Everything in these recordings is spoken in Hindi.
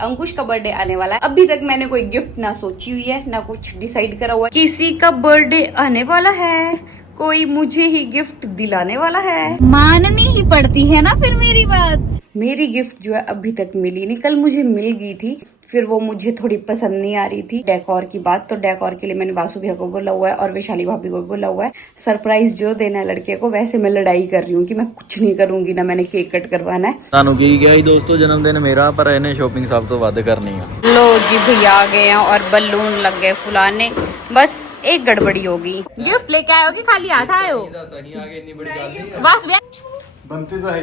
अंकुश का बर्थडे आने वाला है। अभी तक मैंने कोई गिफ्ट ना सोची हुई है, ना कुछ डिसाइड करा हुआ है। किसी का बर्थडे आने वाला है, कोई मुझे ही गिफ्ट दिलाने वाला है। माननी ही पड़ती है ना फिर मेरी बात। मेरी गिफ्ट जो है अभी तक मिली नहीं, कल मुझे मिल गई थी, फिर वो मुझे थोड़ी पसंद नहीं आ रही थी। डेकोर की बात, तो डेकोर के लिए मैंने वासु भैया को बोला हुआ है और वैशाली भाभी को बोला हुआ है सरप्राइज जो देना है लड़के को। वैसे मैं लड़ाई कर रही हूँ कि मैं कुछ नहीं करूंगी, ना मैंने केक कट करवाना है। ਤੁਹਾਨੂੰ ਕੀ ਗਿਆ ਜੀ ਦੋਸਤੋ, ਜਨਮਦਿਨ ਮੇਰਾ ਪਰ ਇਹਨੇ ਸ਼ੋਪਿੰਗ ਸਭ ਤੋਂ ਵੱਧ ਕਰਨੀ ਆ। लो जी भैया आ गए हैं और बलून लग गए फुलाने, बस एक गड़बड़ी होगी। गिफ्ट लेके आए हो कि खाली हाथ आए हो? बस बनती तो है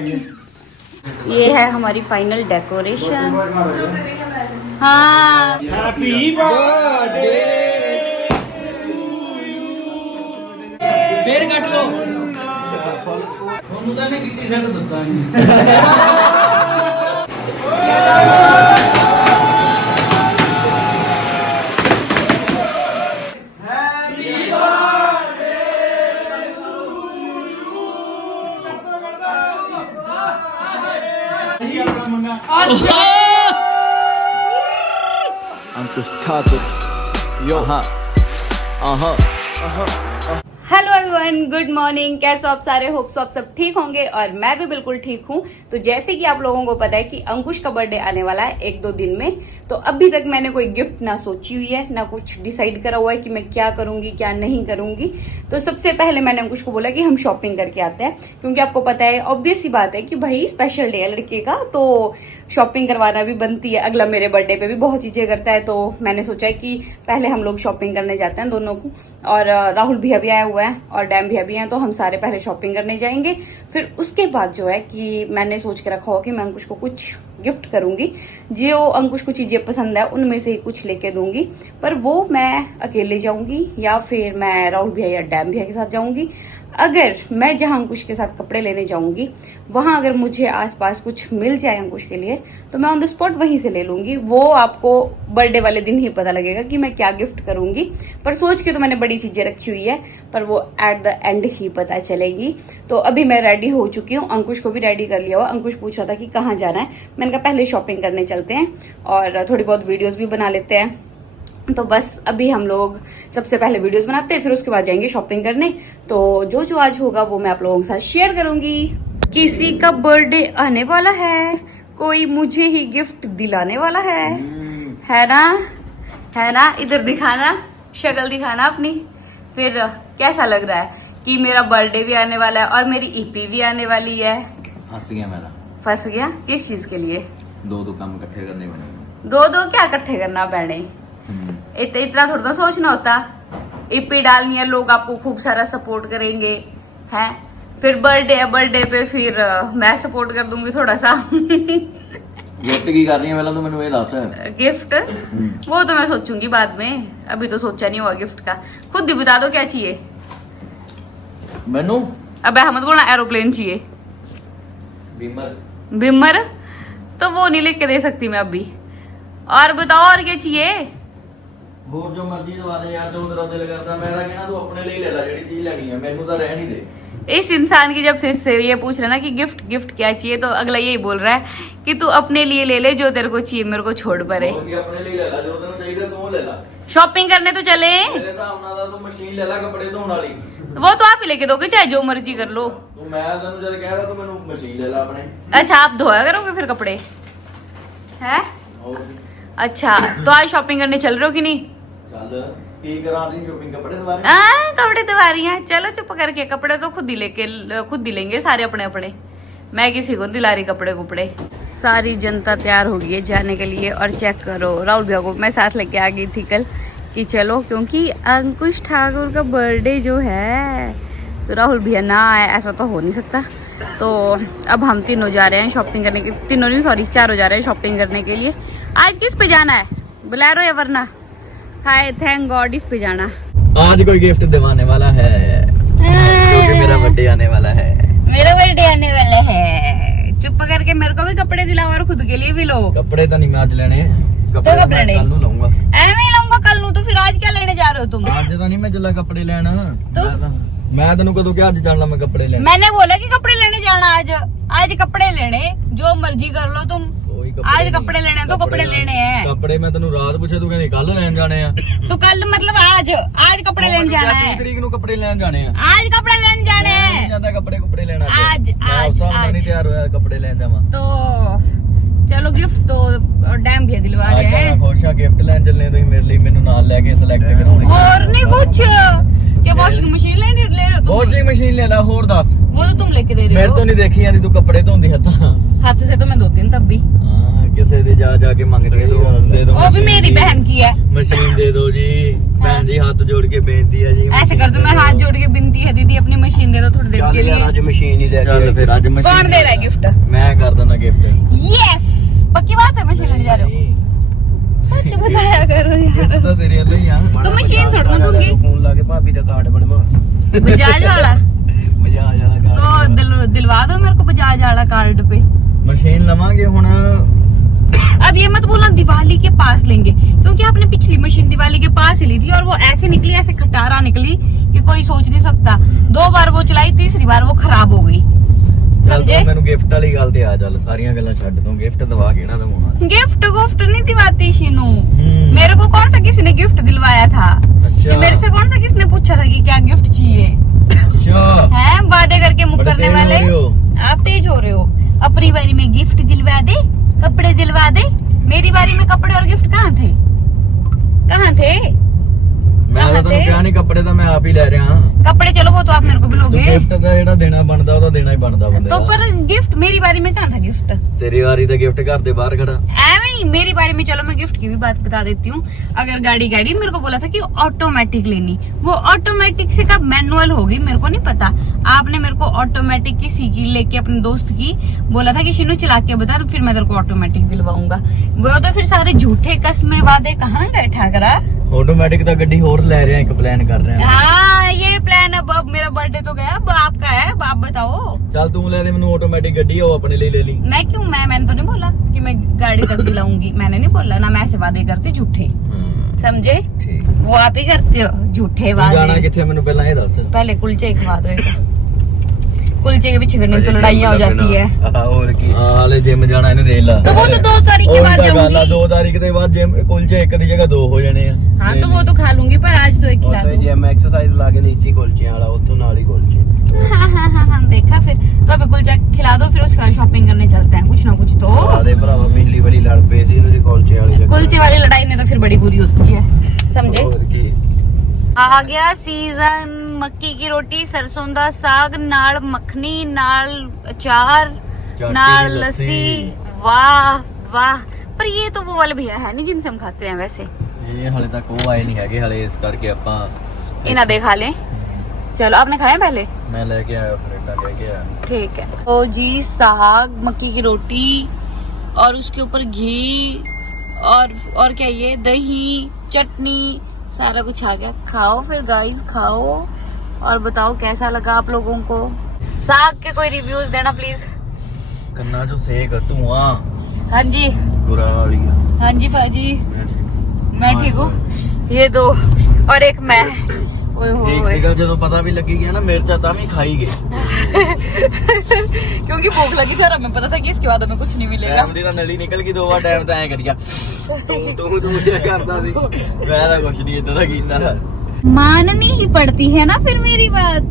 ये है हमारी फाइनल डेकोरेशन। हाँ हैप्पी बर्थडे ਫੇਰ ਕੱਟ ਲੋ ਤੁਹਾਨੂੰ ਤਾਂ ਨੇ ਕਿੰਨੀ ਸੈੱਟ ਦਿੱਤਾ ਨਹੀਂ अंकुश ठाकुर यो हाँ हेलो एवरीवन, गुड मॉर्निंग। कैसे हो आप सारे? होप सो आप सब ठीक होंगे और मैं भी बिल्कुल ठीक हूँ। तो जैसे कि आप लोगों को पता है कि अंकुश का बर्थडे आने वाला है 1-2 दिन में, तो अभी तक मैंने कोई गिफ्ट ना सोची हुई है, ना कुछ डिसाइड करा हुआ है कि मैं क्या करूंगी क्या नहीं करूंगी। तो सबसे पहले मैंने अंकुश को बोला कि हम शॉपिंग करके आते हैं, क्योंकि आपको पता है ऑब्वियस सी बात है कि भाई स्पेशल डे है लड़के का, तो शॉपिंग करवाना भी बनती है। अगला मेरे बर्थडे पे भी बहुत चीजें करता है, तो मैंने सोचा कि पहले हम लोग शॉपिंग करने जाते हैं दोनों को। और राहुल भैया भी आया हुआ है और डैम भैया भी हैं, तो हम सारे पहले शॉपिंग करने जाएंगे। फिर उसके बाद जो है कि मैंने सोच के रखा हो कि मैं अंकुश को कुछ गिफ्ट करूंगी, जो अंकुश को चीजें पसंद है उनमें से ही कुछ लेके दूंगी। पर वो मैं अकेले जाऊंगी या फिर मैं राहुल भैया या डैम भैया के साथ जाऊंगी। अगर मैं जहां अंकुश के साथ कपड़े लेने जाऊंगी वहां अगर मुझे आसपास कुछ मिल जाए अंकुश के लिए, तो मैं ऑन द स्पॉट वहीं से ले लूंगी। वो आपको बर्थडे वाले दिन ही पता लगेगा कि मैं क्या गिफ्ट करूंगी। पर सोच के तो मैंने बड़ी चीजें रखी हुई है, पर वो एट द एंड ही पता चलेगी। तो अभी मैं रेडी हो चुकी हूँ, अंकुश को भी रेडी कर लिया हुआ। अंकुश पूछ रहा था कि कहाँ जाना है, मैंने कहा पहले शॉपिंग करने चलते हैं और थोड़ी बहुत वीडियोज भी बना लेते हैं। तो बस अभी हम लोग सबसे पहले वीडियोस बनाते हैं, फिर उसके बाद जाएंगे शॉपिंग करने। तो जो जो आज होगा वो मैं आप लोगों के साथ शेयर करूंगी। किसी का बर्थडे आने वाला है, कोई मुझे ही गिफ्ट दिलाने वाला है ना? है ना? इधर दिखाना, शक्ल दिखाना अपनी। फिर कैसा लग रहा है कि मेरा बर्थडे भी आने वाला है और मेरी ईपी भी आने वाली है? फंस गया मेरा। फंस गया? किस चीज के लिए? दो काम इकट्ठे करने बने। दो क्या इकट्ठे करना पड़े? इतना थोड़ा तो सोचना होता। ईपी डालनी है, लोग आपको खूब सारा सपोर्ट करेंगे हैं। फिर बर्थडे है, बर्थडे पे फिर मैं सपोर्ट कर दूंगी थोड़ा सा। गिफ्ट की कर रही है पहले तो मैंने ये दस। गिफ्ट वो तो मैं सोचूंगी बाद में, अभी तो सोचा नहीं हुआ गिफ्ट का। खुद ही बता दो क्या चाहिए मैनू। अब अहमद बोलना एरोप्लेन चाहिए। बिमर तो वो नहीं लेके दे सकती मैं अभी। और बताओ और क्या चाहिए? ਹੋਰ ਜੋ ਮਰਜ਼ੀ ਦਵਾ ਦੇ ਯਾਰ, ਜੋ ਤੇਰਾ ਦਿਲ ਕਰਦਾ। ਮੇਰਾ ਕਹਿਣਾ ਤੂੰ ਆਪਣੇ ਲਈ ਲੈ ਲੈ ਜਿਹੜੀ ਚੀਜ਼ ਲੈਣੀ ਹੈ, ਮੈਨੂੰ ਤਾਂ ਰਹਿ ਨਹੀਂ ਦੇ। इस इंसान की जब से इससे ये पूछ रहा ना कि गिफ्ट गिफ्ट क्या चाहिए, तो अगला यही बोल रहा है कि तू अपने लिए ले ले जो तेरे को चाहिए, मेरे को छोड़ परे। अपने लिए ले ला, जो तेरे चाहिए तू ले ला। शॉपिंग करने तो चले। मेरे हिसाब ਨਾਲ ਤਾਂ ਤੂੰ ਮਸ਼ੀਨ ਲੈ ਲੈ ਕੱਪੜੇ ਧੋਣ ਵਾਲੀ। वो तो आप ही लेके दोगे, चाहे जो मर्जी कर लो। ਤੂੰ ਮੈਂ ਤੈਨੂੰ ਜਦ ਕਹਿ ਰਿਹਾ ਤੂੰ ਮੈਨੂੰ ਮਸ਼ੀਨ ਲੈ ਲੈ ਆਪਣੇ। अच्छा आप धोया करोगे फिर कपड़े हैं? अच्छा तो आज शॉपिंग करने चल रहे हो कि नहीं? चल की करा रही शॉपिंग, कपड़े दवा रही। कपड़े दवा रही हैं, चलो चुप करके। कपड़े तो खुद ही लेंगे सारे अपने अपने, मैं किसी को दिला रही कपड़े कुपड़े। सारी जनता तैयार हो गई है जाने के लिए और चेक करो राहुल भैया को मैं साथ लेके आ गई थी कल कि चलो, क्योंकि अंकुश ठाकुर का बर्थडे जो है, तो राहुल भैया ना आए ऐसा तो हो नहीं सकता। तो अब हम तीनों जा रहे हैं शॉपिंग करने के, तीनों नहीं सॉरी चारों जा रहे हैं शॉपिंग करने के लिए। आज किस पे जाना है, बोलेरो या वरना? हाय थैंक गॉड इस पे जाना। आज कोई गिफ्ट दिवाने वाला है क्योंकि मेरा बर्थडे आने वाला है। मेरा बर्थडे आने वाला है, चुप करके मेरे को भी कपड़े दिलाओ और खुद के लिए भी लो। कपड़े तो नहीं मैं आज लेने, तो कब लेने? कल नू लूंगा। ਐਵੇਂ ਹੀ ਲਊਂਗਾ ਕੱਲ ਨੂੰ, तो फिर आज क्या लेने जा रहे हो तुम? आज तो नहीं मैं चला कपड़े लेना। तो मैं तेन कदों क्या आज जाना मैं कपड़े लेने? मैंने बोला कि कपड़े लेने जाना आज कपड़े लेने, जो मर्जी कर लो तुम। कोई आज कपड़े लेने हैं तो कपड़े लेने हैं। ਕੱਪੜੇ ਮੈਂ ਤੈਨੂੰ ਰਾਤ ਪੁੱਛੇ ਤੂੰ ਕਹਿੰਦੀ ਕੱਲ ਲੈਣ ਜਾਣੇ ਆ। तो कल मतलब आज कपड़े लेने जाना है। 30 ਤਰੀਕ ਨੂੰ ਕੱਪੜੇ ਲੈਣ ਜਾਣੇ ਆ। आज कपड़े लेने जाने ਮੈਂ हैं। ਜਾਂਦਾ ਕੱਪੜੇ ਲੈਣ आज ਨਹੀਂ ਤਿਆਰ ਹੋਇਆ ਕੱਪੜੇ ਲੈਣ ਜਾਵਾਂ। तो चलो गिफ्ट तो डैम भी दिलवा ਅੱਜ रहे ਮੈਂ हैं ਖੁਸ਼ ਆ ਗਿਫਟ ਲੈਣ ਚੱਲੇ ਤੁਸੀਂ ਮੇਰੇ ਲਈ ਮੈਨੂੰ ਨਾਲ ਲੈ ਕੇ ਸਿਲੈਕਟ ਕਰਾਉਣੀ। और नहीं कुछ क्या वॉशिंग मशीन ले रहे हो तुम? ਵਾਸ਼ਿੰਗ ਮਸ਼ੀਨ ਲੈ ਲੈ ਹੋਰ ਦੱਸ। वो तो तुम लेके दे रहे ਮੇਰੇ हो। ਤੋਂ ਨਹੀਂ ਦੇਖੀ ਜਾਂਦੀ ਤੂੰ ਕੱਪੜੇ ਧੋਂਦੀ ਹੱਥਾਂ। हाथ से तो मैं धोती हूँ तब भी। ਹਾਂ ਕਿਸੇ ਦੇ ਜਾ ਕੇ ਮੰਗ ਕੇ ਦੇ ਦੋ। वो भी मेरी बहन की है। ਮਸ਼ੀਨ ਦੇ ਦਿਓ ਜੀ ਭੈਣ ਜੀ ਹੱਥ ਜੋੜ ਕੇ ਬੇਨਤੀ ਹੈ ਜੀ। ऐसे कर दो मैं हाथ जोड़ के बिनती है दीदी अपनी मशीन दे दो थोड़ी देर के लिए। ਅੱਜ ਮਸ਼ੀਨ ਹੀ ਲੈ ਚੱਲ ਫਿਰ ਅੱਜ ਮਸ਼ੀਨ कौन दे रहा है गिफ्ट? ਮੈਂ ਕਰ ਦਿੰਦਾ ਗਿਫਟ। यस पक्की बात है मशीन लेने जा रहे हो? सच बताया करो यार। ਤਾਂ ਤੇਰੇ ਵੱਲੋਂ ਹੀ ਆ। तो मशीन थोड़ी ना दूंगी। ਫੋਨ ਲਾ ਕੇ ਭਾਬੀ ਦਾ ਕਾਰਡ ਬਣਵਾ बजाज वाला ਮਜ਼ਾਕ ਵਾਲਾ तो ਕਾਰਡ दिलवा दो मेरे को बजाज वाला कार्ड पे। ਮਸ਼ੀਨ ਲਵਾਂਗੇ ਹੁਣ। अब ये मत बोलना दिवाली के पास लेंगे क्योंकि आपने पिछली मशीन दिवाली के पास ही ली थी और वो ऐसे निकली ऐसे खटारा निकली कि कोई सोच नहीं सकता। 2 बार वो चलाई तीसरी बार वो खराब हो गई ਚੱਲ समझे। ਤੂੰ ਮੈਨੂੰ ਗਿਫਟ ਵਾਲੀ ਗੱਲ ਤੇ ਆ ਚੱਲ ਸਾਰੀਆਂ ਗੱਲਾਂ ਛੱਡ ਤੂੰ ਗਿਫਟ ਦਵਾ ਕੇ ਨਾ ਦਵਾਉਣਾ। गिफ्ट गुफ्ट नहीं दिवाती शीनू। हम्म। मेरे को कौन सा किसी ने गिफ्ट दिलवाया था? अच्छा। कि मेरे से कौन सा किसने पूछा था कि क्या गिफ्ट चाहिए? ਅੱਛਾ हैं वादे करके बड़े मुकरने तेज हो वाले। रहे हो। आप तेज हो रहे हो। अपनी बारी में गिफ्ट दिलवा दे कपड़े दिलवा दे। मेरी बारी में कपड़े और गिफ्ट कहाँ थे? कहाँ थे? ਮੈਂ ਤਾਂ ਤੈਨੂੰ ਕਿਹਾ ਨਹੀਂ ਕੱਪੜੇ ਤਾਂ ਮੈਂ ਆਪ ਹੀ ਲੈ ਰਿਹਾ ਹਾਂ। कपड़े चलो वो तो आप मेरे को भी लोगे। ਗਿਫਟ ਦਾ ਜਿਹੜਾ ਦੇਣਾ ਬਣਦਾ ਉਹ ਤਾਂ ਦੇਣਾ ਹੀ ਬਣਦਾ ਬੰਦੇ तो ਦਾ। पर गिफ्ट मेरी बारी में कहाँ था गिफ्ट? ਤੇਰੀ ਵਾਰੀ ਤਾਂ ਗਿਫਟ ਘਰ ਦੇ ਬਾਹਰ ਖੜਾ। ऐਵੇਂ ही मेरी बारी में चलो मैं गिफ्ट की भी बात बता देती हूँ। अगर गाड़ी मेरे को बोला था कि ऑटोमेटिक लेनी, वो ऑटोमेटिक से कब मैनुअल होगी मेरे को नहीं पता। आपने मेरे को ऑटोमेटिक की सीखी लेके अपने दोस्त की बोला था कि शिनू चला के बता फिर मैं तेरे को ऑटोमेटिक दिलवाऊंगा। वो तो फिर सारे झूठे कसमे वादे कहाँ गए ठाकरा। ਆਟੋਮੈਟਿਕ ਤਾਂ ਗੱਡੀ ਹੋਰ ਲੈ ਰਹੇ ਆ ਇੱਕ ਪਲਾਨ ਕਰ ਰਹੇ ਆ। हाँ ये प्लान अब मेरा बर्थडे तो गया अब आपका है अब आप बताओ। ਚੱਲ ਤੂੰ ਲੈ ਦੇ ਮੈਨੂੰ ਆਟੋਮੈਟਿਕ ਗੱਡੀ ਉਹ ਆਪਣੇ ਲਈ ਲੈ ਲਈ। मैं क्यों मैंने तो नहीं बोला कि मैं गाड़ी तक दिलाऊंगी। मैंने नहीं बोला ना मैं ऐसे वादे करते झूठे समझे। ਠੀਕ वो आप ही करते हो झूठे ਜਾਣਾ वादे। ਕਿੱਥੇ ਮੈਨੂੰ ਪਹਿਲਾਂ ਇਹ ਦੱਸ। पहले कुलचे खवा दो एक। कुलचे के पीछे फिर नहीं तो लड़ाइयाँ हो जाती है। ਹੋਰ ਕੀ ਹਾਲੇ ਜਿਮ ਜਾਣਾ ਇਹਨੇ ਦੇਖ ਲਾ। तो वो तो 2 तारीख के बाद जाऊंगी। 2 ਤਾਰੀਖ ਦੇ ਬਾਅਦ ਜਿਮ ਕੁਲਚੇ ਇੱਕ ਦੀ ਜਗ੍ਹਾ 2 ਹੋ ਜਾਣੇ ਆ। हाँ तो वो तो खा लूंगी पर आज तो एक खिला ਉੱਥੇ दो। ਜਿਮ ਐਕਸਰਸਾਈਜ਼ ਲਾ ਕੇ ਨੀਚੇ ਕੁਲਚਿਆਂ ਵਾਲਾ ਉੱਥੋਂ ਨਾਲ ਹੀ ਕੁਲਚੇ हाँ देखा फिर तो अभी कुलचा खिला दो फिर उसके बाद शॉपिंग करने चलते हैं कुछ ना कुछ तो। ਆਦੇ ਭਰਾਵਾ ਪਿਛਲੀ ਵਾਰੀ ਲੜ ਪਏ ਸੀ ਤੁਸੀਂ ਕੁਲਚੇ ਵਾਲੀ ਜਗ੍ਹਾ कुलचे वाली लड़ाई ने तो फिर बड़ी बुरी होती है समझे। ਹੋਰ ਕੀ आ गया सीजन मक्की की रोटी सरसों दा साग नाल मखनी नाल अचार चाटी नाल लस्सी। लस्सी। वाह वाह पर ये तो वो वाले भैया है नहीं जिनसे हम खाते हैं वैसे। ਇਹ ਹਾਲੇ ਤੱਕ ਉਹ ਆਏ ਨਹੀਂ ਹੈਗੇ ਹਾਲੇ ਇਸ ਕਰਕੇ ਆਪਾਂ इन्हें देखा लें। चलो आपने खाया पहले? ਮੈਂ ਲੈ ਕੇ ਆਇਆ ਪਲੇਟਾਂ ਲੈ ਕੇ आया। ठीक है। तो जी साग मक्की की रोटी और उसके ऊपर घी और क्या ये दही चटनी सारा कुछ आ गया। खाओ फिर गाइस खाओ और बताओ कैसा लगा आप लोगों को। साग के कोई रिव्यूज देना प्लीज। ਕੰਨਾਂ 'ਚੋਂ ਸੇਕ ਧੂਆਂ। हाँ जी ਬੁਰਾ ਹਾਲ ਹੀ ਆ हाँ जी भाजी मैं ठीक हूँ। ये दो और एक मैं। ओए ਠੀਕ होए। ਸੀਗਾ ਜਦੋਂ ਪਤਾ ਵੀ ਲੱਗੀ ਗਿਆ ਨਾ ਮਿਰਚਾਂ ਤਾਂ ਵੀ ਖਾਈ ਗਏ। क्योंकि भूख लगी थी और हमें पता था कि इसके बाद हमें कुछ नहीं मिलेगा। ਟਾਈਮ ਦੀ ਤਾਂ ਨਲੀ ਨਿਕਲ ਗਈ 2 ਵਾਰ ਟਾਈਮ ਤਾਂ ਐ ਕਰੀਆ ਤੂੰ ਕੀ ਕਰਦਾ ਸੀ ਮੈਂ ਤਾਂ ਕੁਛ ਨਹੀਂ ਇਦਾਂ ਦਾ ਕੀਤਾ। माननी ही पड़ती है ना फिर मेरी बात।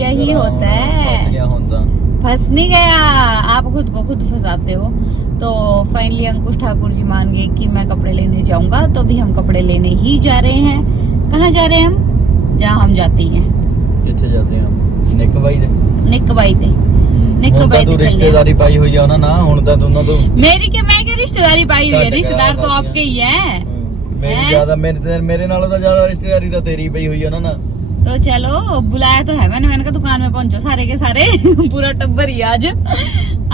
यही होता है। ਗਿਆ ਹੁੰਦਾ फंस नहीं गया आप खुद को खुद फंसाते हो। तो फाइनली अंकुश ठाकुर जी मान गए कि मैं कपड़े लेने जाऊंगा तो भी हम कपड़े लेने ही जा रहे हैं। कहाँ जा रहे हैं हम? जहाँ हम जाते ही हैं ਕਿੱਥੇ ਜਾਂਦੇ ਆ ਨਿੱਕ ਬਾਈ ਦੇ निक बाई थे। निक ਹੁਣ ਤਾਂ बाई ਤੂੰ थे चल ਰਿਸ਼ਤੇਦਾਰੀ ਪਾਈ ਹੋਈ ਆ ਉਹਨਾਂ ਨਾਲ ਹੁਣ ਤਾਂ ਦੋਨਾਂ ਤੋਂ मेरी क्या मैं क्या रिश्तेदारी पाई हुई है। ਤੁਹਾਡੇ रिश्तेदार तो घरात आपके ही है। ਮੇਰੀ हैं? ਜ਼ਿਆਦਾ ਮੇਰੇ ਨਾਲੋਂ ਤਾਂ ਜ਼ਿਆਦਾ ਰਿਸ਼ਤੇਦਾਰੀ ਤਾਂ ਤੇਰੀ ਪਈ ਹੋਈ ਆ ਉਹਨਾਂ ਨਾਲ। तो चलो बुलाया तो है मैंने कहा दुकान में पहुंचो सारे के सारे पूरा टब्बर ही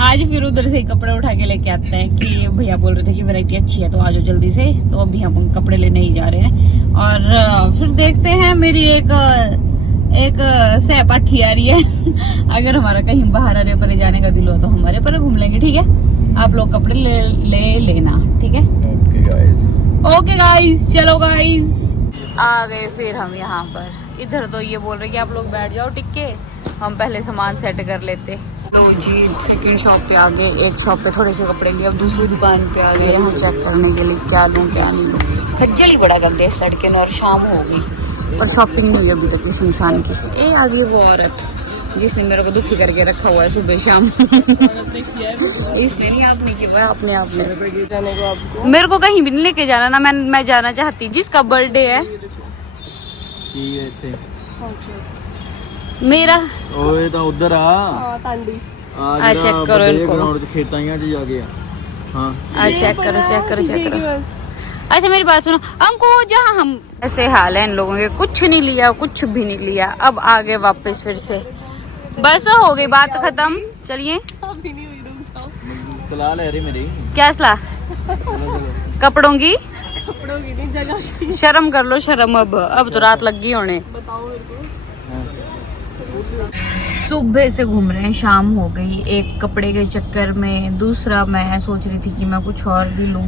आज फिर उधर से ही कपड़े उठा के लेके आते हैं कि भैया बोल रहे थे कि वैरायटी अच्छी है तो आ जाओ जल्दी से। तो अभी हम कपड़े लेने ही जा रहे हैं और फिर देखते हैं मेरी एक सहपाठी आ रही है। अगर हमारा कहीं बाहर अरे परे जाने का दिल हो तो हमारे पर घूम लेंगे ठीक है। आप लोग कपड़े ले लेना ठीक है। ਓਕੇ ਗਾਇਸ ओके गाइस चलो गाइस आ गए फिर हम यहाँ पर इधर तो ये बोल रहे कि आप लोग बैठ जाओ टिक्के, हम पहले सामान सेट कर लेते। लो जी सेकंड शॉप पे आ गए, एक शॉप पे थोड़े से कपड़े लिए, अब दूसरी दुकान पे आ गए यहाँ चेक करने के लिए क्या लूँ क्या नहीं लूँ। खज्जल ही बड़ा कर दिया इस लड़के ने और शाम हो गई और शॉपिंग नहीं हुई अभी तक इस इंसान की। ए आ गई वो औरत जिसने मेरे को दुखी करके रखा हुआ है सुबह शाम। इसने नहीं आपने किया, अपने आप ने। मेरे को कहीं भी नहीं लेके जाना ना, मैं जाना चाहती जिसका बर्थडे है मेरा। ओए ਤਾਂ ਉਧਰ हाँ तांडी ਆ चेक करो इनको। ग्राउंड 'ਚ खੇਤਾਂ 'ਚ ਜਾ ਕੇ हाँ चेक करो चेक करो चेक करो। अच्छा मेरी बात सुनो अंकु, जहाँ हम ऐसे हाल है इन लोगों के, कुछ नहीं लिया कुछ भी नहीं लिया, अब आ गए वापस फिर से, बस हो गई बात खत्म। चलिए अभी नहीं हुई, रुक जाओ। सलाह ले रही मेरी क्या सलाह? कपड़ों की कपड़ों की नहीं, जगह की। शर्म कर लो शर्म, अब तो रात लग गई होने। बताओ मेरे को। सुबह से घूम रहे हैं, शाम हो गई, एक कपड़े के चक्कर में, दूसरा मैं सोच रही थी कि मैं कुछ और भी लूं,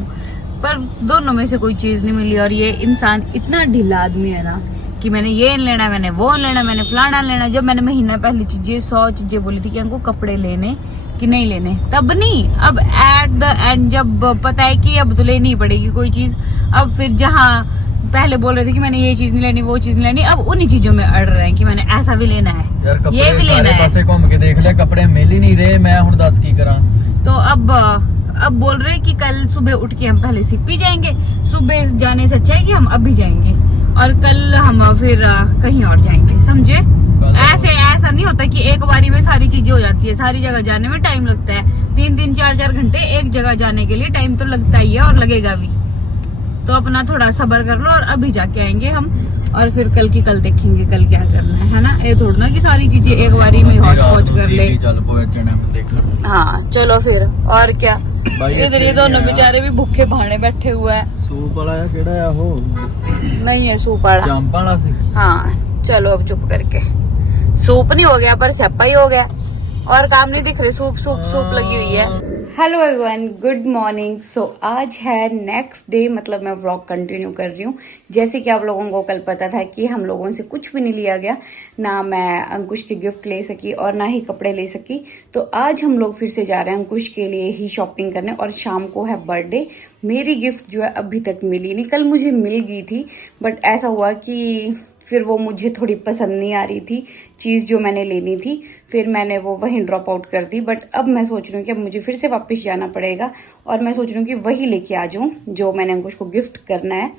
पर दोनों में से कोई चीज नहीं मिली। और ये इंसान इतना ढीला आदमी है ना कि मैंने ये लेना, मैंने वो लेना, मैंने फलाना लेना। जब मैंने महीना पहले 100 चीजें बोली थी कि हमको कपड़े लेने कि नहीं लेने, तब नहीं, अब एट द एंड जब पता है कि अब तो लेनी ही पड़ेगी कोई चीज, अब फिर जहाँ पहले बोल रहे थे कि मैंने ये चीज नहीं लेनी वो चीज नहीं लेनी, अब उन्हीं चीजों में अड़ रहे हैं कि मैंने ऐसा भी लेना है ये भी लेना है। पासे घूम के देख लिया, कपड़े मिल ही नहीं रहे, मैं हुण दस की करा। तो अब बोल रहे हैं कि कल सुबह उठ के हम पहले सिप्पी जाएंगे, सुबह जाने से अच्छा है कि हम अभी जाएंगे और कल हम फिर कहीं और जाएंगे, समझे? ऐसा नहीं होता कि एक बारी में सारी चीजें हो जाती है, सारी जगह जाने में टाइम लगता है, 3-3 4-4 घंटे एक जगह जाने के लिए टाइम तो लगता ही है और लगेगा भी। तो अपना थोड़ा सब्र कर लो और अभी जाके आएंगे हम, और फिर कल की कल देखेंगे कल क्या करना है ना। ये थोड़ा ना कि सारी चीजें एक बारी में हौच कर ले। चल पो एचएनएम देख। हाँ चलो फिर और क्या। इधर ये दोनों बेचारे भी भूखे भाने बैठे हुए हैं। सूप वाला है केड़ा है वो? नहीं है सूप वाला, जंप वाला सी। हाँ चलो अब चुप करके, सूप नहीं हो गया पर स्यापा ही हो गया, और काम नहीं दिख रहे, सूप लगी हुई है। Hello everyone, good morning. So आज है नेक्स्ट डे, मतलब मैं व्लॉग कंटिन्यू कर रही हूँ। जैसे कि आप लोगों को कल पता था कि हम लोगों से कुछ भी नहीं लिया गया, ना मैं अंकुश की गिफ्ट ले सकी और ना ही कपड़े ले सकी, तो आज हम लोग फिर से जा रहे हैं अंकुश के लिए ही शॉपिंग करने, और शाम को है बर्थडे। मेरी गिफ्ट जो है अभी तक मिली नहीं, कल मुझे मिल गई थी, बट ऐसा हुआ कि फिर वो मुझे थोड़ी पसंद नहीं आ रही थी चीज जो मैंने लेनी थी, फिर मैंने वो वहीं ड्रॉप आउट कर दी। बट अब मैं सोच रही हूँ कि अब मुझे फिर से वापस जाना पड़ेगा, और मैं सोच रही हूँ कि वही लेके आ जाऊँ जो मैंने अंकुश को गिफ्ट करना है।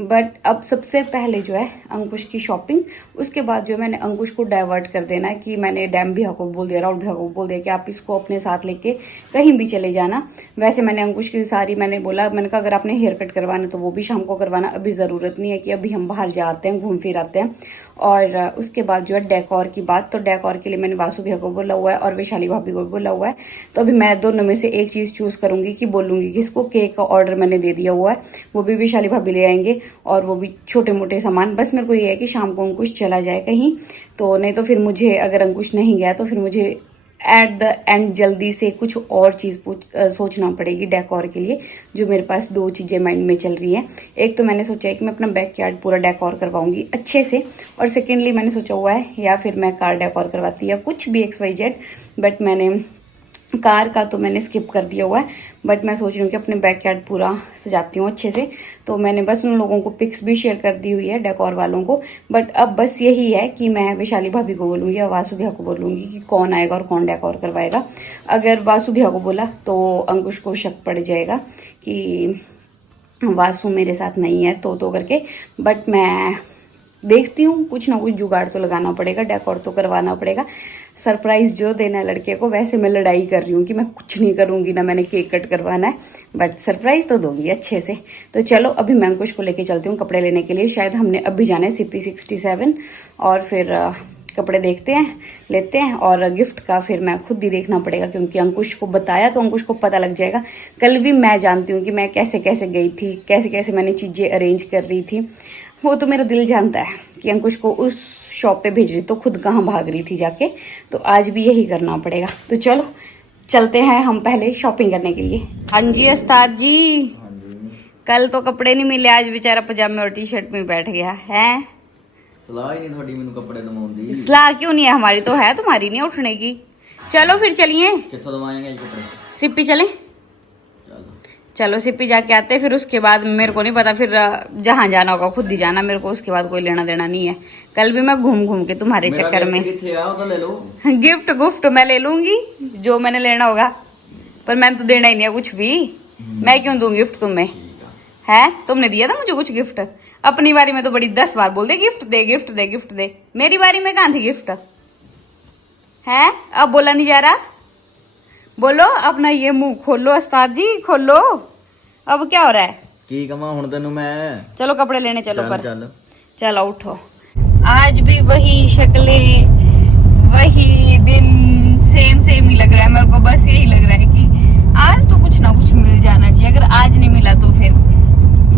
बट अब सबसे पहले जो है अंकुश की शॉपिंग, उसके बाद जो मैंने अंकुश को डाइवर्ट कर देना है कि मैंने डैम भैया को बोल दिया, राहुल भैया को बोल दिया कि आप इसको अपने साथ लेके कहीं भी चले जाना। वैसे मैंने अंकुश की सारी मैंने कहा अगर आपने हेयर कट करवाना तो वो भी शाम को करवाना, अभी जरूरत नहीं है कि अभी हम बाहर जाते हैं घूम फिर आते हैं। और उसके बाद जो है डेकोर की बात, तो डेकोर के लिए मैंने वासु भैया को बोला हुआ है और वैशाली भाभी को बोला हुआ है, तो अभी मैं दोनों में से एक चीज चूज करूंगी कि बोलूंगी कि इसको केक का ऑर्डर मैंने दे दिया हुआ है, वो भी वैशाली भाभी ले आएंगे, और वो भी छोटे मोटे सामान। बस मेरे को ये है कि शाम को अंकुश चला जाए कहीं, तो नहीं तो फिर मुझे, अगर अंकुश नहीं गया तो फिर मुझे एट द एंड जल्दी से कुछ और चीज सोचना पड़ेगी डेकोर के लिए, जो मेरे पास 2 चीजें माइंड में चल रही हैं। एक तो मैंने सोचा है कि मैं अपना बैकयार्ड पूरा डेकोर करवाऊंगी अच्छे से, और सेकेंडली मैंने सोचा हुआ है या फिर मैं कार डेकोर करवाती या कुछ भी XYZ, बट मैंने कार का तो मैंने स्किप कर दिया हुआ है, बट मैं सोच रही हूँ कि अपने बैकयार्ड पूरा सजाती हूँ अच्छे से। तो मैंने बस उन लोगों को पिक्स भी शेयर कर दी हुई है डेकोर वालों को, बट अब बस यही है कि मैं वैशाली भाभी को बोलूंगी या वासु भैया को बोलूंगी कि कौन आएगा और कौन डेकोर करवाएगा। अगर वासु भैया को बोला तो अंकुश को शक पड़ जाएगा कि वासु मेरे साथ नहीं है तो करके, बट मैं देखती हूँ, कुछ ना कुछ जुगाड़ तो लगाना पड़ेगा, डेकोर तो करवाना पड़ेगा। सरप्राइज जो देना है लड़के को, वैसे मैं लड़ाई कर रही हूँ कि मैं कुछ नहीं करूंगी, ना मैंने केक कट करवाना है, बट सरप्राइज तो दूंगी अच्छे से। तो चलो अभी मैं अंकुश को लेके चलती हूँ कपड़े लेने के लिए, शायद हमने अभी जाना है CP67, और फिर कपड़े देखते हैं, लेते हैं, और गिफ्ट का फिर मैं खुद ही देखना पड़ेगा, क्योंकि अंकुश को बताया तो अंकुश को पता लग जाएगा। कल भी मैं जानती हूँ कि मैं कैसे कैसे गई थी, कैसे कैसे मैंने चीजें अरेंज कर रही थी, वो तो मेरा दिल जानता है कि अंकुश को उस शॉप पे भेज रही तो खुद कहाँ भाग रही थी जाके, तो आज भी यही करना पड़ेगा। तो चलो चलते हैं हम पहले शॉपिंग करने के लिए। हाँ जी उस्ताद जी, कल तो कपड़े नहीं मिले, आज बेचारा पजामे और T-शर्ट में बैठ गया है। ਸਲਾਹ ਹੀ ਨਹੀਂ ਤੁਹਾਡੀ ਮੈਨੂੰ ਕੱਪੜੇ ਦਵਾਉਣ ਦੀ। सलाह क्यों नहीं है हमारी, तो है तुम्हारी नहीं उठने की। चलो फिर चलिए ਕਿੱਥੋਂ ਦਵਾਏਂਗੇ ਇਹ ਕੱਪੜੇ? सिप्पी चले। ਚੱਲ चलो सिप्पी जाके आते हैं, फिर उसके बाद मेरे को नहीं पता, फिर जहाँ जाना होगा खुद ही जाना, मेरे को उसके बाद कोई लेना देना नहीं है। कल भी मैं घूम घूम के तुम्हारे ਮੇਰਾ चक्कर में gift ਕਿੱਥੇ ਆ? ਉਹ ਤਾਂ ਲੈ ਲਓ। गिफ्ट गुफ्ट मैं ले लूंगी जो मैंने लेना होगा, पर मैंने तो देना ही नहीं है कुछ भी। मैं क्यों दूं गिफ्ट तुम्हें? है तुमने दिया था मुझे कुछ गिफ्ट? अपनी बारी में तो बड़ी 10 बार बोल दे गिफ्ट दे गिफ्ट दे गिफ्ट दे। मेरी बारी में कहाँ थी गिफ्ट? है अब बोला नहीं जा रहा? बोलो अपना ये मुंह खोलो उस्ताद जी, खोलो। अब क्या हो रहा है? ਕੀ ਕਵਾਂ ਹੁਣ ਤੈਨੂੰ ਮੈਂ? चलो कपड़े लेने चलो ਚੱਲ पर। ਚੱਲ। चलो उठो। आज भी वही शक्लें, वही दिन, सेम सेम ही लग रहा है मेरे को। बस यही लग रहा है कि आज तो कुछ ना कुछ मिल जाना चाहिए। अगर आज नहीं मिला तो फिर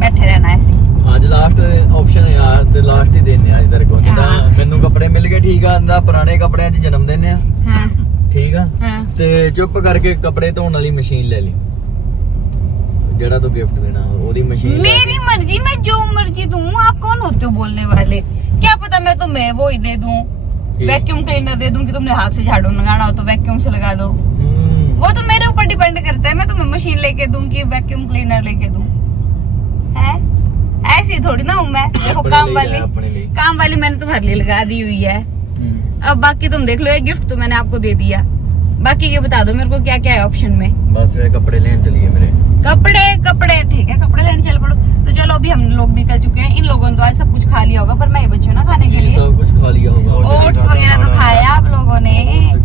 बैठे रहना ऐसे। ਅੱਜ ਲਾਸਟ ਆਪਸ਼ਨ ਹੈ ਯਾਰ, ਤੇ ਲਾਸਟ ਹੀ ਦਿਨ ਹੈ ਅੱਜ ਤੇਰੇ ਕੋਲ। ਜਿੱਦਾਂ ਹਾਂ। ਮੈਨੂੰ ਕੱਪੜੇ ਮਿਲ ਗਏ ਠੀਕ ਆ, ਅੰਦਾ ਪੁਰਾਣੇ ਕੱਪੜਿਆਂ 'ਚ ਜਨਮ ਦਿਨ ਆ हाँ ਠੀਕ ਆ। हाँ ਤੇ ਚੁੱਪ ਕਰਕੇ ਕੱਪੜੇ ਧੋਣ ਵਾਲੀ ਮਸ਼ੀਨ ਲੈ ਲਈ, ਜਿਹੜਾ ਤੂੰ ਗਿਫਟ ਦੇਣਾ ਉਹਦੀ ਮਸ਼ੀਨ। मेरी मर्जी, मैं जो मर्जी दूं। आप कौन होते हो बोलने वाले? क्या पता मैं तुम्हें वो ही दे दूं, वैक्यूम क्लीनर दे दूं कि तुमने हाथ से झाड़ू लगाना हो तो वैक्यूम से लगा दो। वो तो मेरे ऊपर डिपेंड करता है। मैं तुम्हें मशीन लेके दूं कि वैक्यूम क्लीनर लेके दूं? है ऐसी थोड़ी ना हूँ मैं। देखो अपने काम लिए वाली, है, अपने लिए। काम वाली मैंने तुम्हारे लिए लगा दी हुई है। अब बाकी तुम देख लो, ये गिफ्ट तो मैंने आपको दे दिया। बाकी ये बता दो मेरे को क्या क्या है ऑप्शन में। बस वे कपड़े लेने चलिए मेरे। कपड़े कपड़े ठीक है, कपड़े लेने चल पड़ो। तो चलो अभी हम लोग निकल चुके हैं। इन लोगों ने तो आज सब कुछ खा लिया होगा, पर मैं ही बची हूँ ना खाने के ये लिए। सब कुछ खा लिया होगा। ओट्स वगैरह तो खाया आप लोगों ने।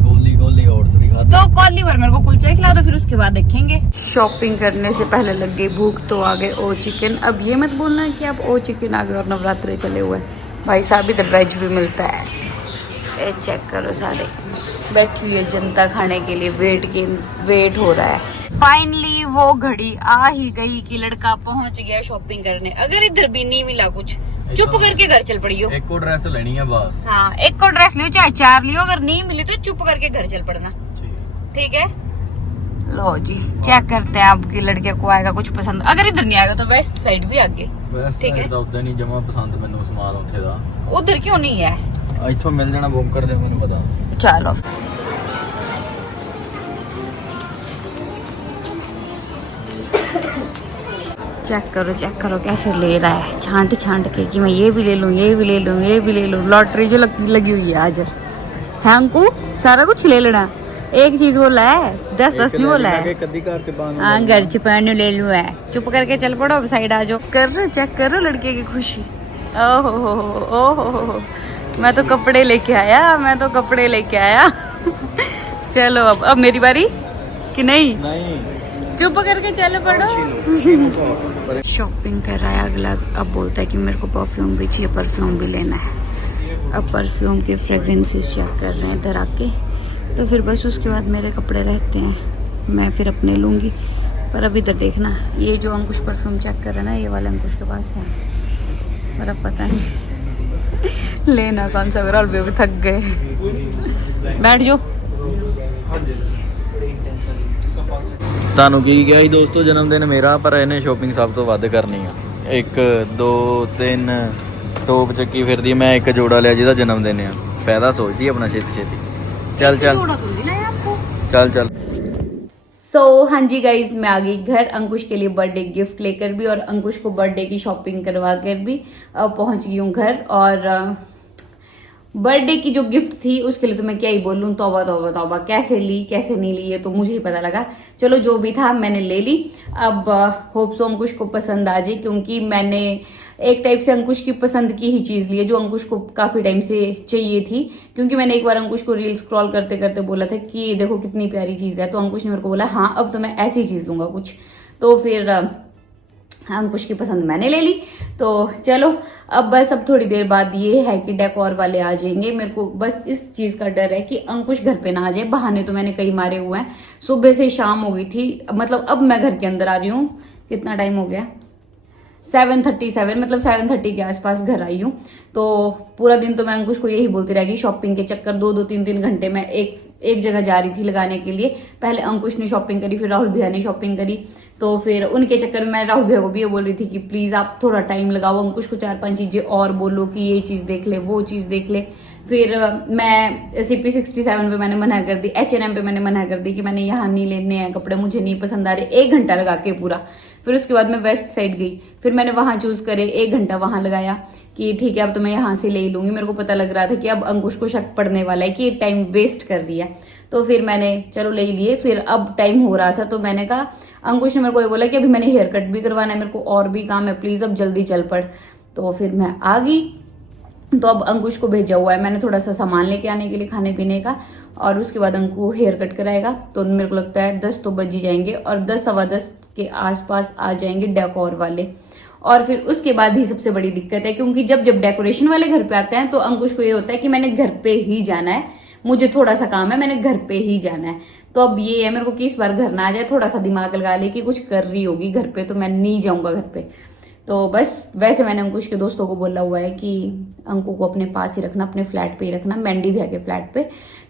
गोली गोली ओट्स दिखा तो कॉली पर मेरे को कुलचा खिला दो, फिर उसके बाद देखेंगे। शॉपिंग करने से पहले लग गई भूख, तो आ गए ओ चिकन। अब ये मत बोलना कि आप ओ चिकन आ गए और नवरात्रे चले हुए हैं। भाई साहब इधर वेज भी मिलता है। ये चेक करो, सारे बैठी हुई है जनता खाने के लिए। वेट हो रहा है। फाइनली वो घड़ी आ ही गई कि लड़का पहुंच गया शॉपिंग करने। अगर इधर भी नहीं मिला कुछ, चुप करके घर चल पड़ी हो। एक को ड्रेस लेनी है बस। हाँ, एक को ड्रेस लियो चाहे 4 लियो, अगर नहीं मिली तो चुप करके घर चल पड़ना। ठीक है, लो जी चेक करते हैं आपके लड़के को आएगा कुछ पसंद। अगर इधर नहीं आएगा तो वेस्ट साइड भी आगे। ठीक है, उधर नहीं जमा पसंद मैनू समान उत्थे दा। उधर क्यों नहीं है? इथों मिल जाना बुंकर दे, मैनू पता। चलो चेक करो कैसे ले रहा है छांट छांट के कि मैं ये भी ले लूं, ये भी ले लूं, ये भी ले लूं। लॉटरी जो लगी हुई है आज। है अंकु, सारा कुछ ले लेना। एक चीज बोला है, 10 नहीं बोला है। हाँ, घर च पैन ले लूं है। चुप करके चल पड़ो, अब साइड आ जाओ। चेक करो लड़के की खुशी। ओहो, मैं तो कपड़े लेके आया। चलो अब मेरी बारी कि नहीं? चुप करके चल पड़ो। शॉपिंग कर रहा है अगला। अब बोलता है कि मेरे को परफ्यूम भी चाहिए, परफ्यूम भी लेना है। अब परफ्यूम के फ्रेग्रेंसेस चेक कर रहे हैं इधर आके। तो फिर बस उसके बाद मेरे कपड़े रहते हैं, मैं फिर अपने लूँगी। पर अब इधर देखना, ये जो अंकुश परफ्यूम चेक कर रहा है ना, ये वाला अंकुश के पास है, पर अब पता नहीं लेना कौन सा। ओवरऑल भी थक गए। बैठ जाओ। ਤੁਹਾਨੂੰ ਕੀ ਕਿਹਾ ਸੀ ਦੋਸਤੋ, ਜਨਮ ਦਿਨ ਮੇਰਾ, ਪਰ ਇਹਨੇ ਸ਼ੋਪਿੰਗ ਸਭ ਤੋਂ ਵੱਧ ਕਰਨੀ ਆ। 1 2 3 ਟੋਪ ਚੱਕੀ ਫਿਰਦੀ। ਮੈਂ ਇੱਕ ਜੋੜਾ ਲਿਆ ਜਿਹਦਾ ਜਨਮ ਦਿਨ ਆ। ਫਾਇਦਾ ਸੋਚਦੀ ਆਪਣਾ ਛੇਤੀ। ਚੱਲ ਚੱਲ। सो हाँ जी गाइज, मैं आ गई घर अंकुश के लिए बर्थडे गिफ्ट लेकर भी, और अंकुश को बर्थडे की शॉपिंग करवा कर भी अब पहुंच गई हूँ घर। और बर्थडे की जो गिफ्ट थी उसके लिए तो मैं क्या ही बोलूं, तौबा कैसे ली कैसे नहीं ली, ये तो मुझे ही पता लगा। चलो जो भी था मैंने ले ली। अब होप सो अंकुश को पसंद आ जाए, क्योंकि मैंने एक टाइप से अंकुश की पसंद की ही चीज ली है, जो अंकुश को काफी टाइम से चाहिए थी। क्योंकि मैंने एक बार अंकुश को रील स्क्रॉल करते करते बोला था कि देखो कितनी प्यारी चीज है, तो अंकुश ने मेरे को बोला हाँ अब तो मैं ऐसी चीज लूंगा कुछ। तो फिर अंकुश की पसंद मैंने ले ली। तो चलो अब बस अब थोड़ी देर बाद ये है कि डेकोर वाले आ जाएंगे। मेरे को बस इस चीज का डर है कि अंकुश घर पे ना आ जाए। बहाने तो मैंने कई मारे हुए हैं, सुबह से शाम हो गई थी। मतलब अब मैं घर के अंदर आ रही हूँ, कितना टाइम हो गया, 7:37, मतलब 7:30 के आसपास घर आई हूँ। तो पूरा दिन तो मैं अंकुश को यही बोलती रहेगी, शॉपिंग के चक्कर 2-3 घंटे में एक जगह जा रही थी लगाने के लिए। पहले अंकुश ने शॉपिंग करी, फिर राहुल भैया ने शॉपिंग करी, तो फिर उनके चक्कर में मैं राहुल भैया को भी ये बोल रही थी कि प्लीज आप थोड़ा टाइम लगाओ, अंकुश को 4-5 चीजें और बोलो कि ये चीज देख ले, वो चीज देख ले। फिर मैं CP67 पे मैंने मना कर दी, H&M पे मैंने मना कर दी कि मैंने यहाँ नहीं लेने हैं कपड़े, मुझे नहीं पसंद आ रहे, 1 घंटा लगा के पूरा। फिर उसके बाद मैं वेस्ट साइड गई, फिर मैंने वहां चूज करे, 1 घंटा वहां लगाया कि ठीक है अब तो मैं यहाँ से ले ही लूंगी। मेरे को पता लग रहा था कि अब अंकुश को शक पड़ने वाला है कि टाइम वेस्ट कर रही है, तो फिर मैंने चलो ले लिए। फिर अब टाइम हो रहा था तो मैंने कहा, अंकुश ने मेरे को ये बोला कि अभी मैंने हेयर कट भी करवाना है, मेरे को और भी काम है, प्लीज अब जल्दी चल पड़। तो फिर मैं आ गई, तो अब अंकुश को भेजा हुआ है मैंने थोड़ा सा सामान लेके आने के लिए खाने पीने का, और उसके बाद अंकु हेयर कट कराएगा। तो मेरे को लगता है 10 तो बज ही जाएंगे, और 10-10:15 के आसपास आ जाएंगे डेकोर वाले। और फिर उसके बाद ही सबसे बड़ी दिक्कत है, क्योंकि जब जब डेकोरेशन वाले घर पे आते हैं तो अंकुश को ये होता है कि मैंने घर पे ही जाना है, मुझे थोड़ा सा काम है, मैंने घर पे ही जाना है। तो अब ये है मेरे को कि इस बार घर ना आ जाए, थोड़ा सा दिमाग लगा ले कि कुछ कर रही होगी घर पे, तो मैं नहीं जाऊंगा घर पे। तो बस वैसे मैंने अंकुश के दोस्तों को बोला हुआ है कि अंकु को अपने पास ही रखना, अपने फ्लैट पे ही रखना, मैंडी भैया के फ्लैट पे,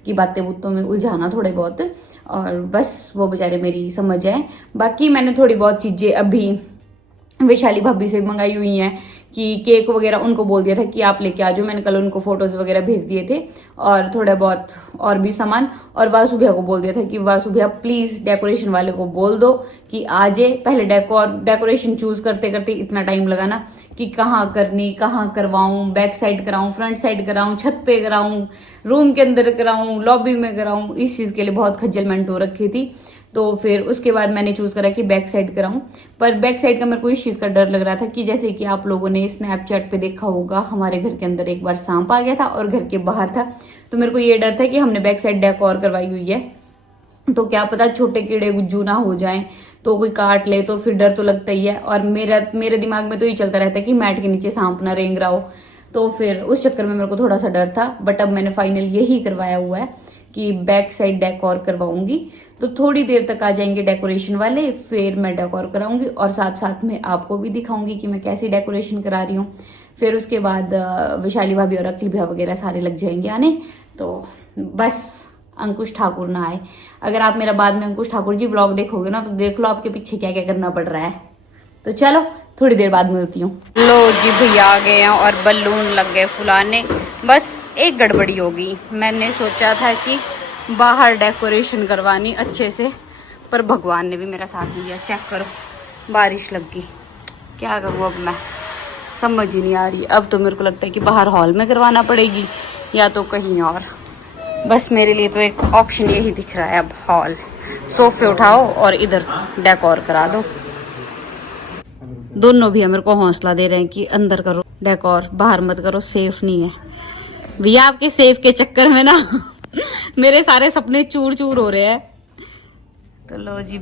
कि बातें बुतों में उलझाना थोड़े बहुत, और बस वो बेचारे मेरी समझ जाए। बाकी मैंने थोड़ी बहुत चीजें अभी वैशाली भाभी से मंगाई हुई हैं, कि केक वगैरह उनको बोल दिया था कि आप लेके आ जाओ, मैंने कल उनको फोटोज वगैरह भेज दिए थे, और थोड़ा बहुत और भी सामान। और वासु भैया को बोल दिया था कि वासु भैया प्लीज डेकोरेशन वाले को बोल दो कि आ जाए। पहले डेकोरेशन चूज करते करते इतना टाइम लगाना कि कहाँ करनी, कहाँ करवाऊं, बैक साइड कराऊं, फ्रंट साइड कराऊं, छत पे कराऊं, रूम के अंदर कराऊं, लॉबी में कराऊं, इस चीज के लिए बहुत खज्जलमेंट हो रखी थी। तो फिर उसके बाद मैंने चूज करा कि बैक साइड कराऊं। पर बैक साइड का मेरे को इस चीज का डर लग रहा था कि जैसे कि आप लोगों ने स्नैपचैट पे देखा होगा, हमारे घर के अंदर एक बार सांप आ गया था और घर के बाहर था, तो मेरे को ये डर था कि हमने बैक साइड डेकोर करवाई हुई है, तो क्या पता छोटे कीड़े गुज्जू ना हो जाएं, तो कोई काट ले, तो फिर डर तो लगता ही है। और मेरे दिमाग में तो ये चलता रहता है कि मैट के नीचे सांप ना रेंग रहा हो, तो फिर उस चक्कर में मेरे को थोड़ा सा डर था। बट अब मैंने फाइनल यही करवाया हुआ है कि बैक साइड डेकोर करवाऊंगी, तो थोड़ी देर तक आ जाएंगे डेकोरेशन वाले, फिर मैं डेकोर कराऊंगी और साथ साथ में आपको भी दिखाऊंगी कि मैं कैसी डेकोरेशन करा रही हूँ। फिर उसके बाद वैशाली भाभी और अखिल भैया वगैरह सारे लग जाएंगे आने, तो बस अंकुश ठाकुर ना आए। अगर आप मेरा बाद में अंकुश ठाकुर जी व्लॉग देखोगे ना, तो देख लो आपके पीछे क्या क्या करना पड़ रहा है। तो चलो थोड़ी देर बाद मिलती हूँ। लो जी भैया आ गए हैं और बलून लग गए फुलाने। बस एक गड़बड़ी होगी, मैंने सोचा था कि बाहर डेकोरेशन करवानी अच्छे से, पर भगवान ने भी मेरा साथ दिया। चेक करो, बारिश लग गई, क्या करूँ अब मैं, समझ ही नहीं आ रही। अब तो मेरे को लगता है कि बाहर हॉल में करवाना पड़ेगी या तो कहीं और। बस मेरे लिए तो एक ऑप्शन यही दिख रहा है, अब हॉल, सोफे उठाओ और इधर डेकोर करा दो। दोनों भी मेरे को हौसला दे रहे हैं कि अंदर करो डेकोर, बाहर मत करो, सेफ नहीं है भैया। आपके सेफ के चक्कर में ना मेरे सारे सपने चूर चूर हो रहे हैं। तो लो जी,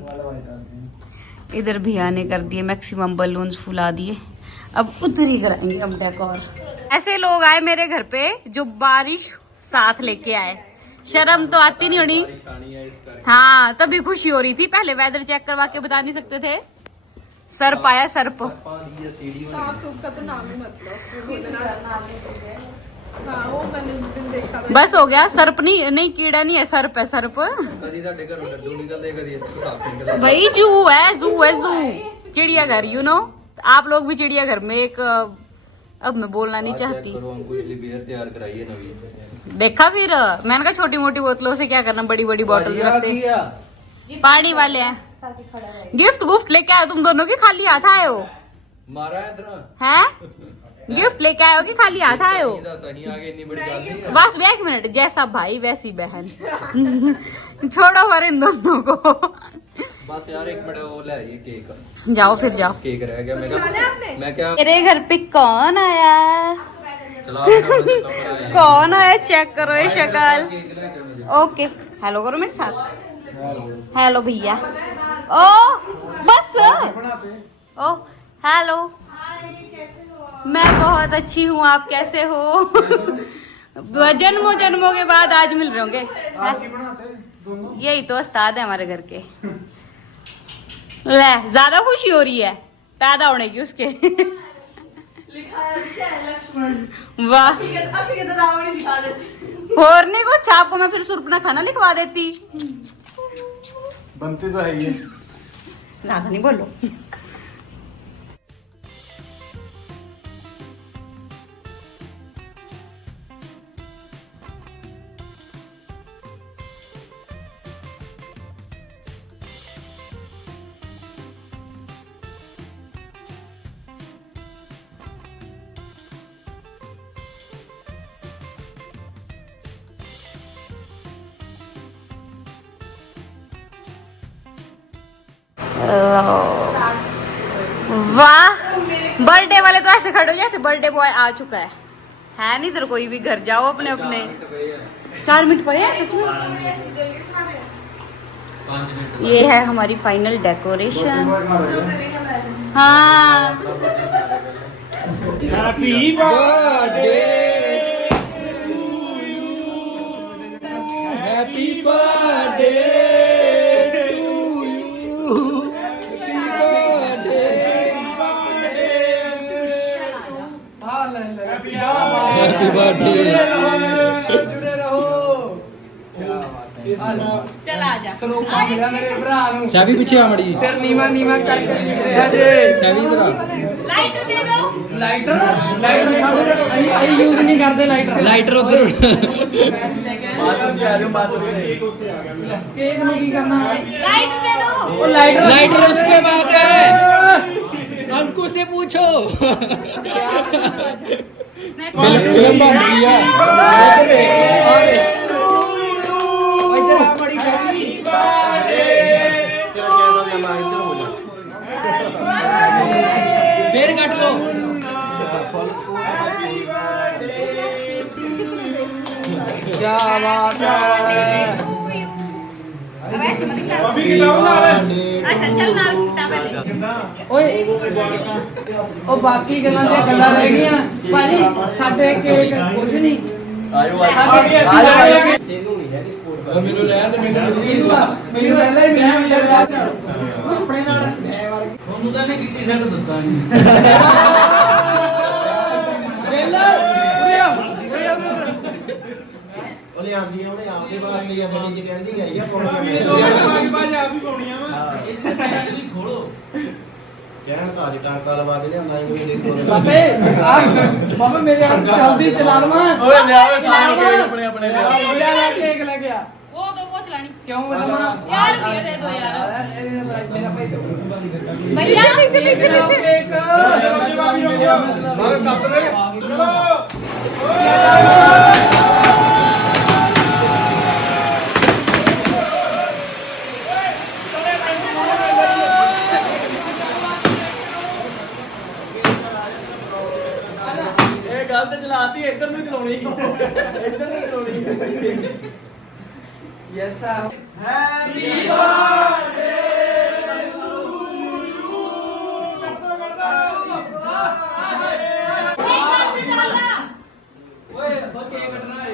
इधर भैया ने कर दिए मैक्सिमम बलून्स फुला दिए, अब उधर ही कराएंगे हम डेकोर। ऐसे लोग आए मेरे घर पे जो बारिश साथ लेके आए, शर्म तो आती नहीं होनी। हाँ तभी खुशी हो रही थी, पहले वेदर चेक करवा के बता नहीं सकते थे। सर्प आया, सर्प। साफ सूफ का तो नाम ही मतलब। हाँ, वो मैंने उस दिन देखा था। बस हो गया, सर्प नहीं कीड़ा नहीं है, सर्प है, सर्प। भाई जू है, जू चिड़िया घर, यू नो। आप लोग भी चिड़िया घर में एक, अब मैं बोलना नहीं चाहती, देखा फिर मैंने कहा छोटी मोटी बोतलों से क्या करना, बड़ी बड़ी बोतल रखते। पानी वाले हैं, गिफ्ट गुफ्ट लेके आए तुम दोनों की, खाली हाथ आए हो? हैं गिफ्ट लेके आए हो कि खाली हाथ आए हो? बस एक मिनट, जैसा भाई वैसी बहन। छोड़ो पर इन दोनों को। बस यार एक मिनट, वो ले आइए केक। जाओ फिर जाओ। केक रह गया, मैं क्या मेरे घर पे कौन आया? कौन आया चेक करो ये शक्ल। ओके हेलो करो मेरे साथ, हेलो भैया। ओ बस, ओ हेलो, मैं बहुत अच्छी हूँ, आप कैसे हो? जन्मों जन्मों के बाद आज मिल रहे होंगे। यही तो उस्ताद है हमारे घर के। ले ज्यादा खुशी हो रही है पैदा होने की उसके। वाह और नहीं कुछ आपको मैं फिर सुरपना खाना लिखवा देती। बनती तो है ये। ज्यादा नहीं बोलो। वाह, बर्थडे वाले तो ऐसे खड़े हो जैसे बर्थडे बॉय आ चुका है नहीं इधर कोई भी। घर जाओ अपने अपने। 4 मिनट पड़े हैं सच में। ये है हमारी फाइनल डेकोरेशन। हाँ happy birthday happy birthday happy birthday जुड़े रहो। चल आ जा। चाबी पीछे आ मड़ी सिर नीवा नीवा करके चाबी इधर आ। लाइटर दे दो। लाइटर आई यूज नहीं करते लाइटर लाइटर उधर केक ਨੂੰ ਕੀ ਕਰਨਾ लाइटर दे दो। ਉਹ ਲਾਈਟਰ लाइटर उसके बाद है अंकु से पूछो फिल्म बन रही है ਇੱਧਰ ਆ ਬੜੀ ਚਾਬੀ तेरा कैमरा भी हमारा इधर हो जा। फिर काट लो क्या बात है अब ऐसे मत खिला। अच्छा चल नाल कुत्ता पहले। ਓਏ ਉਹ ਬਾਕੀ ਗੱਲਾਂ ਦੀਆਂ ਗੱਲਾਂ ਰਹਿ ਗਈਆਂ ਭਾਜੀ ਸਾਡੇ ਕੇਕ ਕੁਝ ਨਹੀਂ आयो ਸਾਡੇ तेनू नहीं है स्पोर्ट का। ਮੈਨੂੰ ਰਹਿਣ ਦੇ ਮੈਨੂੰ ਮੈਨੂੰ ਪਹਿਲਾਂ ਹੀ ਮੈਂ ਮਿਲਿਆ ਆਪਣੇ ਨਾਲ ਮੈਂ ਵਰ ਤੁਹਾਨੂੰ ਤਾਂ ਨੇ ਕਿੱਟੀ ਸੈੱਟ ਦਿੱਤਾ ਨਹੀਂ ਵੇਲਾ ਉਰੇ ਆ ਉਰੇ ਆ ਉਹਨੇ ਆਂਦੀ ਆ ਉਹਨੇ ਆਪਦੇ ਬਾਅਦ ਲਈ ਆ ਗੱਡੀ 'ਚ ਕਹਿੰਦੀ ਆਈ ਆ ਪੌੜੀਆਂ ਇਹ ਵਿੱਚ। ਦੋ ਮਿੰਟ ਬਾਅਦ ਵੀ ਪਾਉਣੀਆਂ ਵਾ ਹਾਂ। ਇਹ ਪੈਨ ਵੀ ਖੋਲੋ ਕਹਿਣ ਤਾਂ ਅੱਜ ਟਾਂਕਾ ਲਵਾ ਦੇ ਲਿਆਂਦਾ ਇਹਨੂੰ ਮੇਰੇ ਕੋਲ। ਬਾਬੇ ਆ ਬਾਬਾ ਮੇਰੇ ਹੱਥ ਜਲਦੀ ਚਲਾ ਲਵਾਂ ਓਏ ਲਿਆਵੇ ਸਾਰੇ ਕੇਕ ਆਪਣੇ ਆਪਣੇ ਲੈ ਕੇਕ ਲੈ ਗਿਆ वो तो वो चलानी। ਕਿਉਂ ਬਦਲਵਾ यार रुपये दे दो यार। मेरा भाई दो भैया पीछे पीछे पीछे। केक ਬਾਹਰ ਕੱਪ ਦੇ। ਇਹ ਗੱਲ ਤੇ ਚਲਾਤੀ ਇੱਧਰ ਨੂੰ ਚਲਾਉਣੀ ਇੱਧਰ ਨੂੰ ਚਲਾਉਣੀ यस सर ਹੈਪੀ ओए वो केक कटना है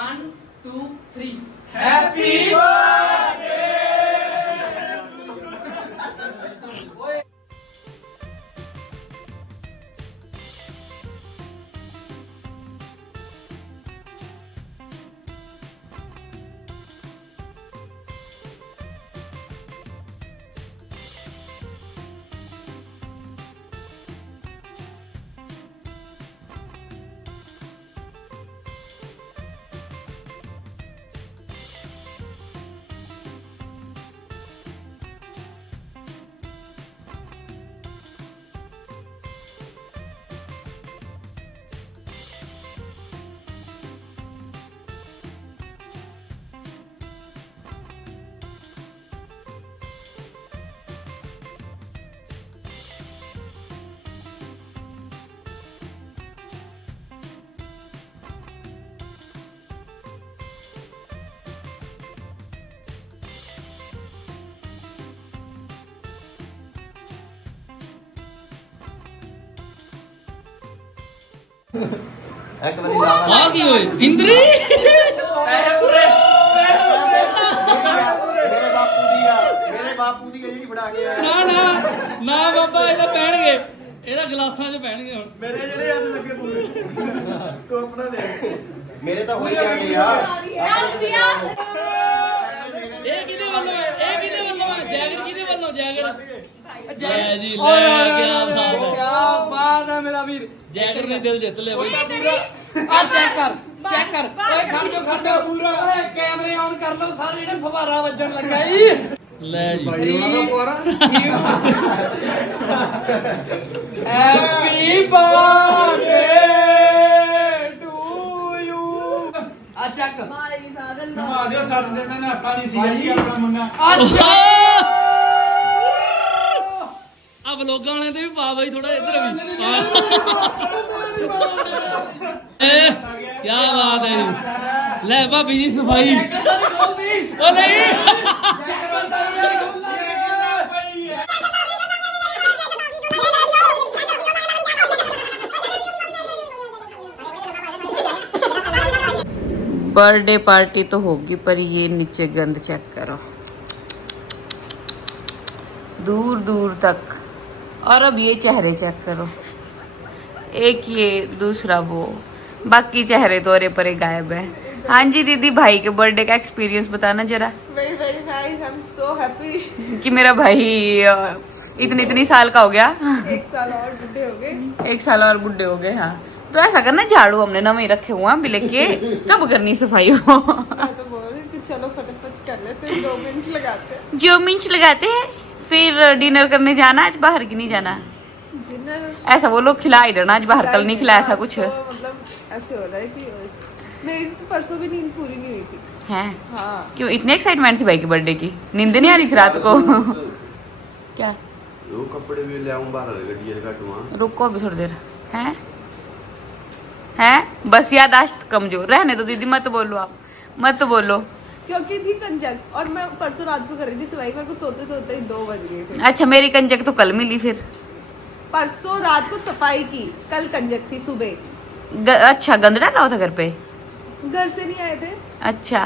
1 2 3 हैप्पी ਇੱਕ ਵਾਰੀ ਲਾ ਲਾ। ਆ ਕੀ ਹੋਏ ਇੰਦਰੀ ਮੇਰੇ ਬਾਪੂ ਦੀ ਆ ਜਿਹੜੀ ਫੜਾ ਕੇ ਆਇਆ। ਨਾ ਨਾ ਨਾ ਬਾਬਾ ਇਹਦਾ ਪੈਣਗੇ ਇਹਦਾ ਗਲਾਸਾਂ 'ਚ ਪੈਣਗੇ ਹੁਣ। ਮੇਰੇ ਤਾਂ ਹੋਈ ਜਾਂਦੇ ਆ ਇਹ ਕਿਹਦੇ ਵੱਲੋਂ ਹੈ? ਇਹ ਕਿਹਦੇ ਵੱਲੋਂ ਹੈ? ਜੈਗਰ ਕਿਹਦੇ ਵੱਲੋਂ? ਜੈਗਰ ਲੈ ਜੀ ਓਏ ਲੈ ਓਏ ਗਿਆ ਓਏ, ਬਾਤ ਹੈ। ਕਿਆ ਬਾਤ ਹੈ ਮੇਰਾ ਵੀਰ। ਜੈਗਰ ਨੇ ਦਿਲ ਜਿੱਤ ਲਿਆ ਬਈ। ਆ ਚੈੱਕ ਕਰ ਚੈੱਕ ਕਰ। ਓਏ ਖੜ ਜਾ ਪੂਰਾ। ਓਏ ਕੈਮਰੇ ਆਨ ਕਰ ਲਓ ਸਾਰੇ ਜਿਹੜੇ ਫਵਾਰਾ ਵੱਜਣ ਲੱਗਾ ਈ। ਲੈ ਜੀ ਹੈਪੀ ਬਰਥਡੇ ਟੂ ਯੂ। ਆ ਚੱਕ ਆ ਵਲੋਗਾਂ ਵਾਲਿਆਂ ਤੇ ਵੀ ਪਾ ਬਈ ਥੋੜਾ ਇੱਧਰ ਵੀ। ਕੀ ਬਾਤ ਹੈ ਜੀ। ਲੈ ਭਾਬੀ ਜੀ ਸਫਾਈ। ਉਹ ਨਹੀਂ बर्थडे पार्टी तो होगी पर ये नीचे गंद चेक करो दूर दूर तक। और अब ये चेहरे चेक करो, एक ये दूसरा वो, बाकी चेहरे तो अरे परे गायब है। हाँ जी दीदी, भाई के बर्थडे का एक्सपीरियंस बताना जरा very very nice, I am so happy. कि मेरा भाई इतनी साल का हो गया। 1 साल और बुढ़े हो गए। 1 साल और बुढ़े हो गए। हाँ तो ऐसा करना, झाड़ू हमने नवे ही रखे हुए हैं अभी लेके, कब करनी सफाई हो। मैं तो बोल रही थी चलो फटाफट कर लेते हैं, 2 मिनट लगाते हैं। जो मिंच लगाते हैं। फिर डिनर करने जाना, आज बाहर की नहीं जाना। डिनर ऐसा वो लोग खिला ही देना, आज बाहर कल नहीं खिलाया था कुछ। तो मतलब ऐसे हो रहा है कि मेरी तो परसों भी नींद पूरी नहीं हुई थी। है हाँ क्यों इतनी एक्साइटमेंट थी भाई के बर्थडे की? नींद नहीं आ रही थी रात को? क्या वो कपड़े भी ले आऊं बाहर गड्डी काटूंगा। रुको अभी थोड़ी देर। हैं बस यादाश्त कमजोर। रहने दो दीदी, मत बोलो आप, मत बोलो। क्योंकि थी कंजक और मैं परसों रात को कर रही थी सफाई, मेरे को सोते सोते ही 2 बज गए थे। अच्छा मेरी कंजक तो कल मिली फिर। परसों रात को सफाई की, कल कंजक थी सुबह। अच्छा गंद डाला हुआ था घर पे? घर से नहीं आए थे। अच्छा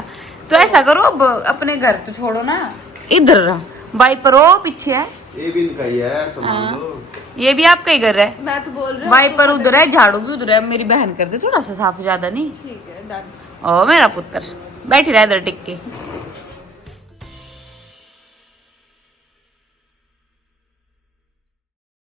तो ऐसा करो, अब अपने घर तो छोड़ो ना, इधर वाइपर हो पीछे है, ये भी इनका ही है, संभाल लो। ये भी आपका ही घर है। मैं तो बोल रही हूँ वाइपर उधर है, झाड़ू भी उधर है। मेरी बहन कर दे थोड़ा सा साफ, ज्यादा नहीं। ठीक है डन। ओ मेरा पुत्र बैठी रहा इधर टिक के।